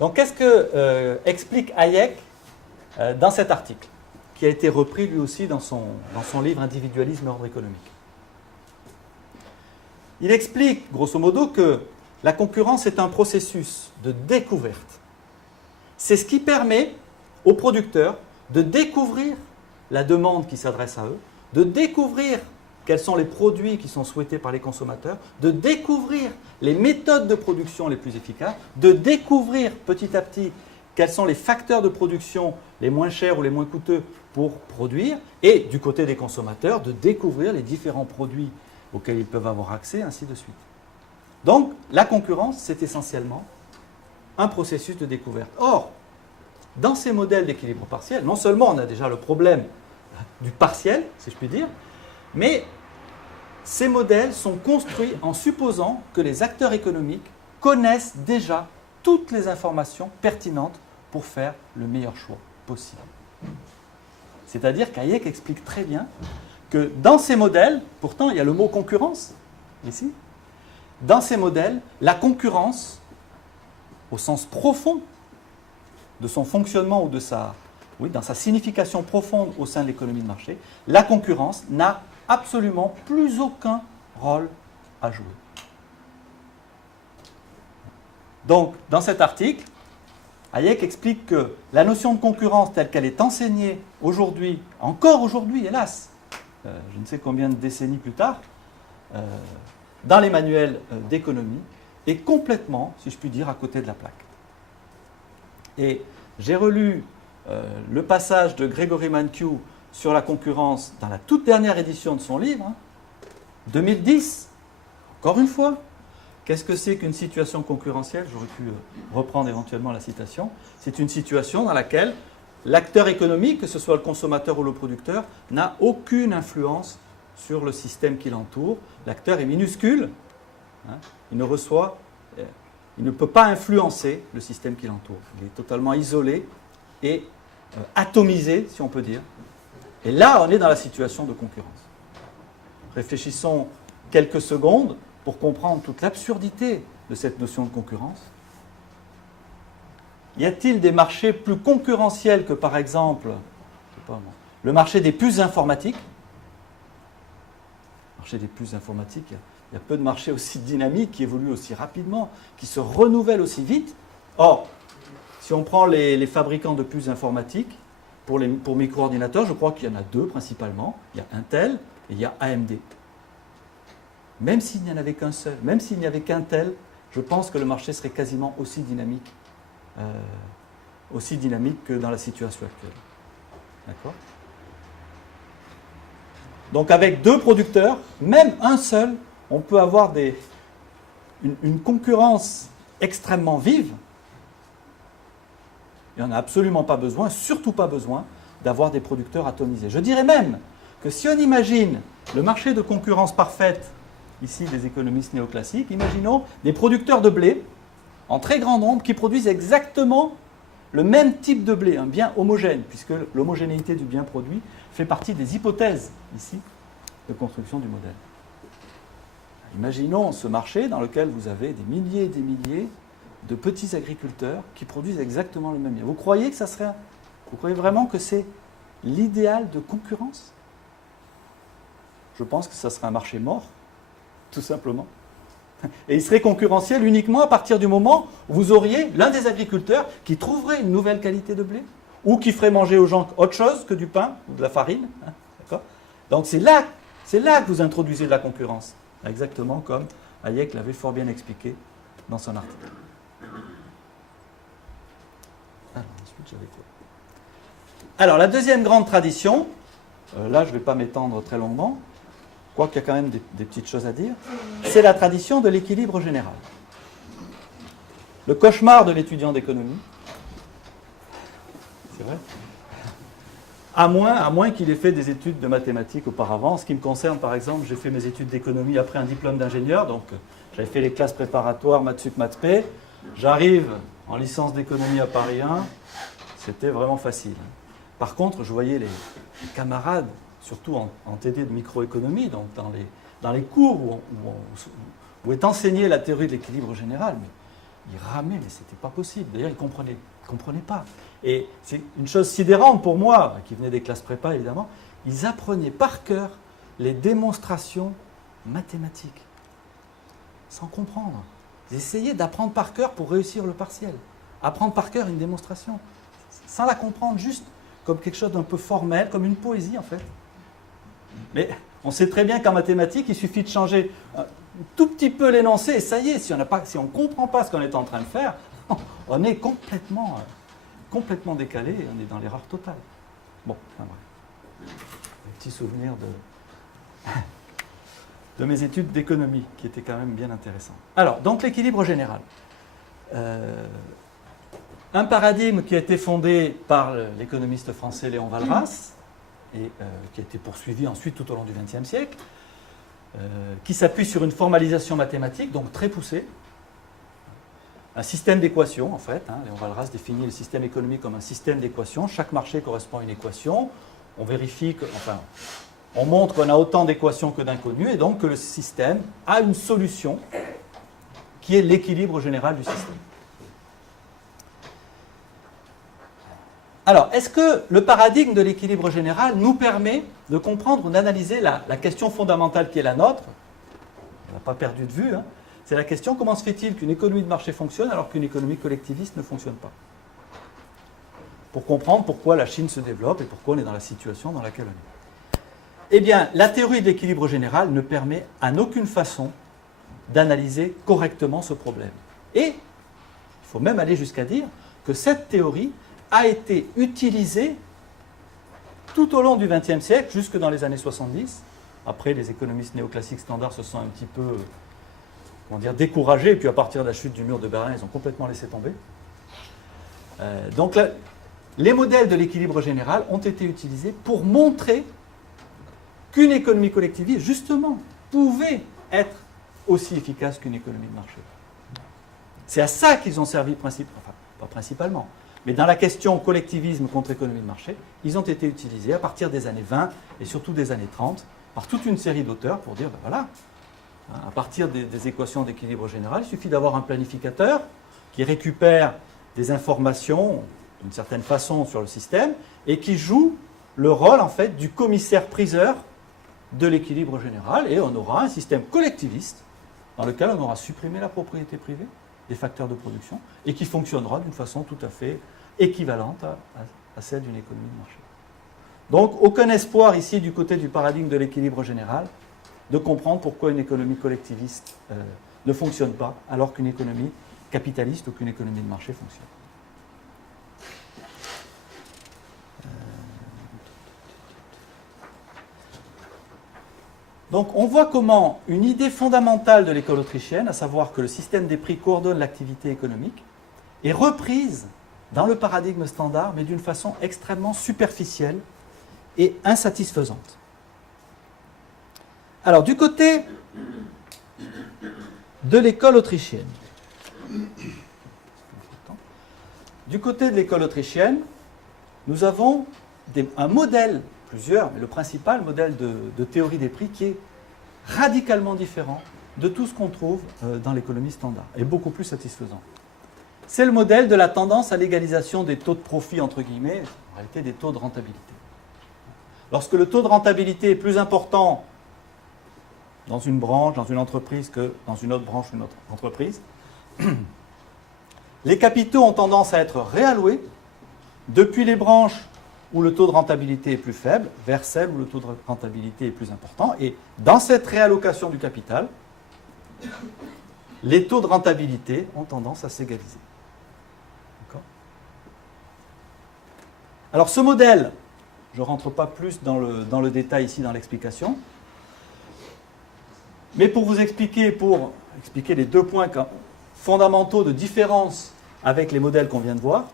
Donc, qu'est-ce que explique Hayek dans cet article, qui a été repris lui aussi dans son livre Individualisme et ordre économique? Il explique, grosso modo, que la concurrence est un processus de découverte. C'est ce qui permet aux producteurs de découvrir la demande qui s'adresse à eux, de découvrir quels sont les produits qui sont souhaités par les consommateurs, de découvrir les méthodes de production les plus efficaces, de découvrir petit à petit quels sont les facteurs de production les moins chers ou les moins coûteux pour produire, et du côté des consommateurs, de découvrir les différents produits auxquels ils peuvent avoir accès, ainsi de suite. Donc, la concurrence, c'est essentiellement un processus de découverte. Or, dans ces modèles d'équilibre partiel, non seulement on a déjà le problème du partiel, si je puis dire, mais ces modèles sont construits en supposant que les acteurs économiques connaissent déjà toutes les informations pertinentes pour faire le meilleur choix possible. C'est-à-dire qu'Hayek explique très bien que dans ces modèles, pourtant il y a le mot concurrence ici, dans ces modèles, la concurrence, au sens profond de son fonctionnement ou dans sa signification profonde au sein de l'économie de marché, la concurrence n'a absolument plus aucun rôle à jouer. Donc, dans cet article, Hayek explique que la notion de concurrence telle qu'elle est enseignée aujourd'hui, encore aujourd'hui, hélas, je ne sais combien de décennies plus tard, dans les manuels d'économie, est complètement, si je puis dire, à côté de la plaque. Et j'ai relu le passage de Gregory Mankiw sur la concurrence dans la toute dernière édition de son livre, 2010. Encore une fois, qu'est-ce que c'est qu'une situation concurrentielle? J'aurais pu reprendre éventuellement la citation. C'est une situation dans laquelle l'acteur économique, que ce soit le consommateur ou le producteur, n'a aucune influence sur le système qui l'entoure. L'acteur est minuscule, il ne peut pas influencer le système qui l'entoure. Il est totalement isolé et atomisé, si on peut dire. Et là, on est dans la situation de concurrence. Réfléchissons quelques secondes pour comprendre toute l'absurdité de cette notion de concurrence. Y a-t-il des marchés plus concurrentiels que, par exemple, le marché des puces informatiques? Le marché des puces informatiques, il y a peu de marchés aussi dynamiques, qui évoluent aussi rapidement, qui se renouvellent aussi vite. Or, si on prend les fabricants de puces informatiques, pour micro-ordinateurs, je crois qu'il y en a deux principalement. Il y a Intel et il y a AMD. Même s'il n'y en avait qu'un seul, même s'il n'y avait qu'Intel, je pense que le marché serait quasiment aussi dynamique que dans la situation actuelle. D'accord ? Donc avec deux producteurs, même un seul, on peut avoir une concurrence extrêmement vive. Il n'y en a absolument pas besoin, surtout pas besoin, d'avoir des producteurs atomisés. Je dirais même que si on imagine le marché de concurrence parfaite, ici des économistes néoclassiques, imaginons des producteurs de blé en très grand nombre qui produisent exactement le même type de blé, un bien homogène, puisque l'homogénéité du bien produit fait partie des hypothèses, ici, de construction du modèle. Imaginons ce marché dans lequel vous avez des milliers et des milliers de petits agriculteurs qui produisent exactement le même bien. Vous croyez vraiment que c'est l'idéal de concurrence? Je pense que ça serait un marché mort, tout simplement. Et il serait concurrentiel uniquement à partir du moment où vous auriez l'un des agriculteurs qui trouverait une nouvelle qualité de blé ou qui ferait manger aux gens autre chose que du pain ou de la farine. D'accord ? Donc c'est là que vous introduisez de la concurrence, exactement comme Hayek l'avait fort bien expliqué dans son article. Alors, la deuxième grande tradition, là je ne vais pas m'étendre très longuement, quoiqu'il y a quand même des petites choses à dire, c'est la tradition de l'équilibre général. Le cauchemar de l'étudiant d'économie, c'est vrai, à moins qu'il ait fait des études de mathématiques auparavant. En ce qui me concerne, par exemple, j'ai fait mes études d'économie après un diplôme d'ingénieur, donc j'avais fait les classes préparatoires, maths sup, maths spé. J'arrive en licence d'économie à Paris 1, c'était vraiment facile. Par contre, je voyais les camarades, surtout en TD de microéconomie, donc dans les cours où est enseignée la théorie de l'équilibre général, Ils ramaient, mais ce n'était pas possible. D'ailleurs, ils ne comprenaient pas. Et c'est une chose sidérante pour moi, qui venait des classes prépa évidemment, ils apprenaient par cœur les démonstrations mathématiques, sans comprendre. Ils essayaient d'apprendre par cœur pour réussir le partiel. Apprendre par cœur une démonstration, sans la comprendre, juste comme quelque chose d'un peu formel, comme une poésie en fait. Mais on sait très bien qu'en mathématiques, il suffit de changer un tout petit peu l'énoncé, et ça y est, si on ne comprend pas ce qu'on est en train de faire, on est complètement décalé, et on est dans l'erreur totale. Bon, enfin, bref. Un petit souvenir de mes études d'économie, qui étaient quand même bien intéressantes. Alors, donc l'équilibre général. Un paradigme qui a été fondé par l'économiste français Léon Walras, et qui a été poursuivi ensuite tout au long du XXe siècle, qui s'appuie sur une formalisation mathématique, donc très poussée, un système d'équations en fait. Léon Walras définit le système économique comme un système d'équations. Chaque marché correspond à une équation. On vérifie que, enfin, on montre qu'on a autant d'équations que d'inconnus, et donc que le système a une solution qui est l'équilibre général du système. Alors, est-ce que le paradigme de l'équilibre général nous permet de comprendre ou d'analyser la question fondamentale qui est la nôtre? On n'a pas perdu de vue, c'est la question: comment se fait-il qu'une économie de marché fonctionne alors qu'une économie collectiviste ne fonctionne pas? Pour comprendre pourquoi la Chine se développe et pourquoi on est dans la situation dans laquelle on est. Eh bien, la théorie de l'équilibre général ne permet en aucune façon d'analyser correctement ce problème. Et il faut même aller jusqu'à dire que cette théorie a été utilisée tout au long du XXe siècle, jusque dans les années 70. Après, les économistes néoclassiques standards se sont un petit peu découragés, et puis à partir de la chute du mur de Berlin, ils ont complètement laissé tomber. Donc là, les modèles de l'équilibre général ont été utilisés pour montrer qu'une économie collectiviste, justement, pouvait être aussi efficace qu'une économie de marché. C'est à ça qu'ils ont servi pas principalement, mais dans la question collectivisme contre économie de marché, ils ont été utilisés à partir des années 20 et surtout des années 30 par toute une série d'auteurs pour dire, ben voilà, à partir des équations d'équilibre général, il suffit d'avoir un planificateur qui récupère des informations d'une certaine façon sur le système et qui joue le rôle en fait du commissaire-priseur de l'équilibre général, et on aura un système collectiviste dans lequel on aura supprimé la propriété privée des facteurs de production et qui fonctionnera d'une façon tout à fait équivalente à celle d'une économie de marché. Donc aucun espoir ici du côté du paradigme de l'équilibre général de comprendre pourquoi une économie collectiviste ne fonctionne pas alors qu'une économie capitaliste ou qu'une économie de marché fonctionne. Donc on voit comment une idée fondamentale de l'école autrichienne, à savoir que le système des prix coordonne l'activité économique, est reprise dans le paradigme standard, mais d'une façon extrêmement superficielle et insatisfaisante. Alors du côté de l'école autrichienne, nous avons un modèle, plusieurs, mais le principal modèle de théorie des prix qui est radicalement différent de tout ce qu'on trouve dans l'économie standard et beaucoup plus satisfaisant. C'est le modèle de la tendance à l'égalisation des taux de profit, entre guillemets, en réalité des taux de rentabilité. Lorsque le taux de rentabilité est plus important dans une branche, dans une entreprise, que dans une autre branche ou une autre entreprise, les capitaux ont tendance à être réalloués depuis les branches où le taux de rentabilité est plus faible vers celles où le taux de rentabilité est plus important. Et dans cette réallocation du capital, les taux de rentabilité ont tendance à s'égaliser. D'accord ? Alors ce modèle, je ne rentre pas plus dans le détail ici dans l'explication, mais pour expliquer les deux points fondamentaux de différence avec les modèles qu'on vient de voir,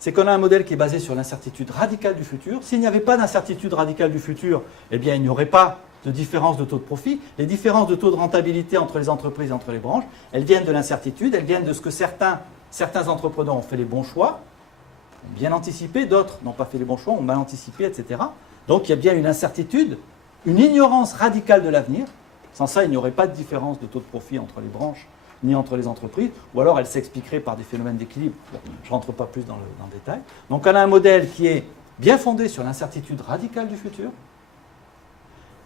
c'est qu'on a un modèle qui est basé sur l'incertitude radicale du futur. S'il n'y avait pas d'incertitude radicale du futur, eh bien, il n'y aurait pas de différence de taux de profit. Les différences de taux de rentabilité entre les entreprises et entre les branches, elles viennent de l'incertitude, elles viennent de ce que certains entrepreneurs ont fait les bons choix, ont bien anticipé, d'autres n'ont pas fait les bons choix, ont mal anticipé, etc. Donc il y a bien une incertitude, une ignorance radicale de l'avenir. Sans ça, il n'y aurait pas de différence de taux de profit entre les branches ni entre les entreprises, ou alors elle s'expliquerait par des phénomènes d'équilibre. Bon, je ne rentre pas plus dans le détail. Donc on a un modèle qui est bien fondé sur l'incertitude radicale du futur,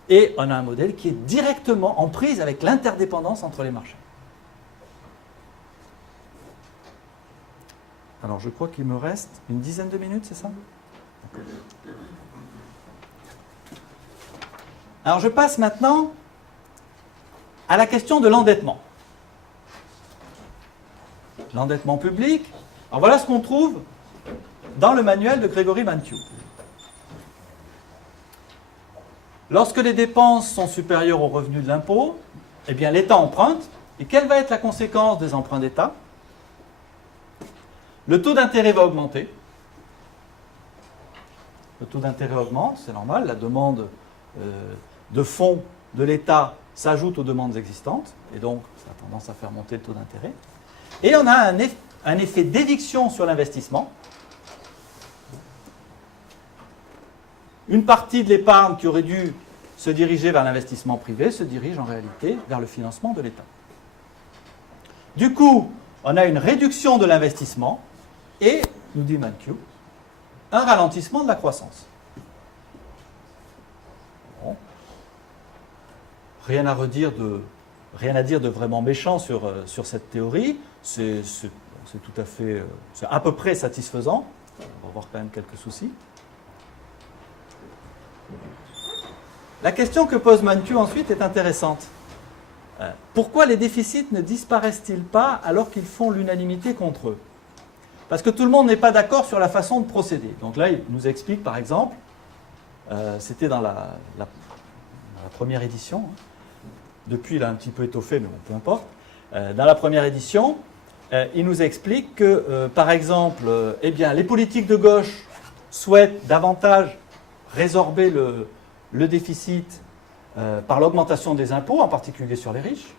et on a un modèle qui est directement en prise avec l'interdépendance entre les marchés. Alors je crois qu'il me reste une dizaine de minutes, c'est ça? Alors je passe maintenant à la question de l'endettement. L'endettement public. Alors voilà ce qu'on trouve dans le manuel de Gregory Mankiw. Lorsque les dépenses sont supérieures aux revenus de l'impôt, eh bien l'État emprunte. Et quelle va être la conséquence des emprunts d'État? Le taux d'intérêt va augmenter. Le taux d'intérêt augmente, c'est normal. La demande de fonds de l'État s'ajoute aux demandes existantes. Et donc, ça a tendance à faire monter le taux d'intérêt. Et on a un effet d'éviction sur l'investissement. Une partie de l'épargne qui aurait dû se diriger vers l'investissement privé se dirige en réalité vers le financement de l'État. Du coup, on a une réduction de l'investissement et, nous dit Mankiw, un ralentissement de la croissance. Bon. Rien à dire de vraiment méchant sur cette théorie. C'est tout à fait, c'est à peu près satisfaisant. On va voir quand même quelques soucis. La question que pose Mankiw ensuite est intéressante. Pourquoi les déficits ne disparaissent-ils pas alors qu'ils font l'unanimité contre eux? Parce que tout le monde n'est pas d'accord sur la façon de procéder. Donc là, il nous explique par exemple, c'était dans la première édition, hein. Depuis il a un petit peu étoffé, mais bon, peu importe. Dans la première édition, il nous explique que, par exemple, eh bien, les politiques de gauche souhaitent davantage résorber le déficit par l'augmentation des impôts, en particulier sur les riches,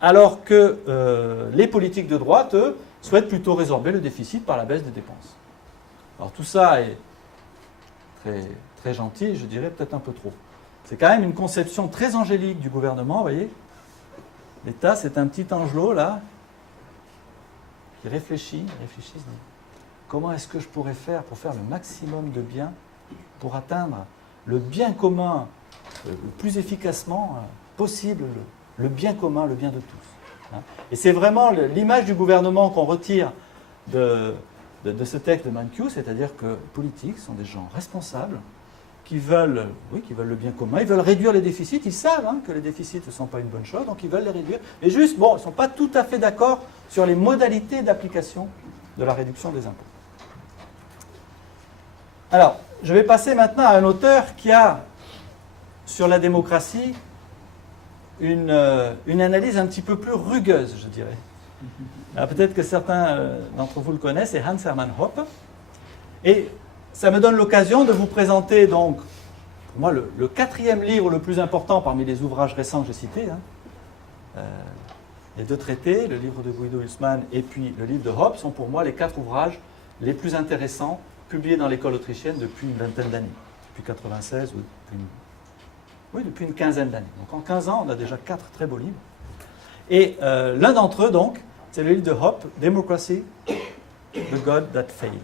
alors que les politiques de droite, eux, souhaitent plutôt résorber le déficit par la baisse des dépenses. Alors tout ça est très, très gentil, je dirais peut-être un peu trop. C'est quand même une conception très angélique du gouvernement, vous voyez. L'État, c'est un petit angelot, là, qui réfléchit, se dit, comment est-ce que je pourrais faire pour faire le maximum de bien, pour atteindre le bien commun le plus efficacement possible, le bien commun, le bien de tous. Et c'est vraiment l'image du gouvernement qu'on retire de ce texte de Mankiw, c'est-à-dire que les politiques sont des gens responsables qui veulent le bien commun, ils veulent réduire les déficits, ils savent que les déficits ne sont pas une bonne chose, donc ils veulent les réduire, mais juste, bon, ils ne sont pas tout à fait d'accord sur les modalités d'application de la réduction des impôts. Alors, je vais passer maintenant à un auteur qui a, sur la démocratie, une analyse un petit peu plus rugueuse, je dirais. Alors peut-être que certains d'entre vous le connaissent, c'est Hans Hermann Hoppe. Et ça me donne l'occasion de vous présenter, donc, pour moi, le quatrième livre le plus important parmi les ouvrages récents que j'ai cités. Les deux traités, le livre de Guido Hülsmann et puis le livre de Hoppe, sont pour moi les 4 ouvrages les plus intéressants publiés dans l'école autrichienne depuis une vingtaine d'années. Depuis 1996 ou depuis une quinzaine d'années. Donc en 15 ans, on a déjà 4 très beaux livres. Et l'un d'entre eux, donc, c'est le livre de Hoppe, Democracy, The God That Failed.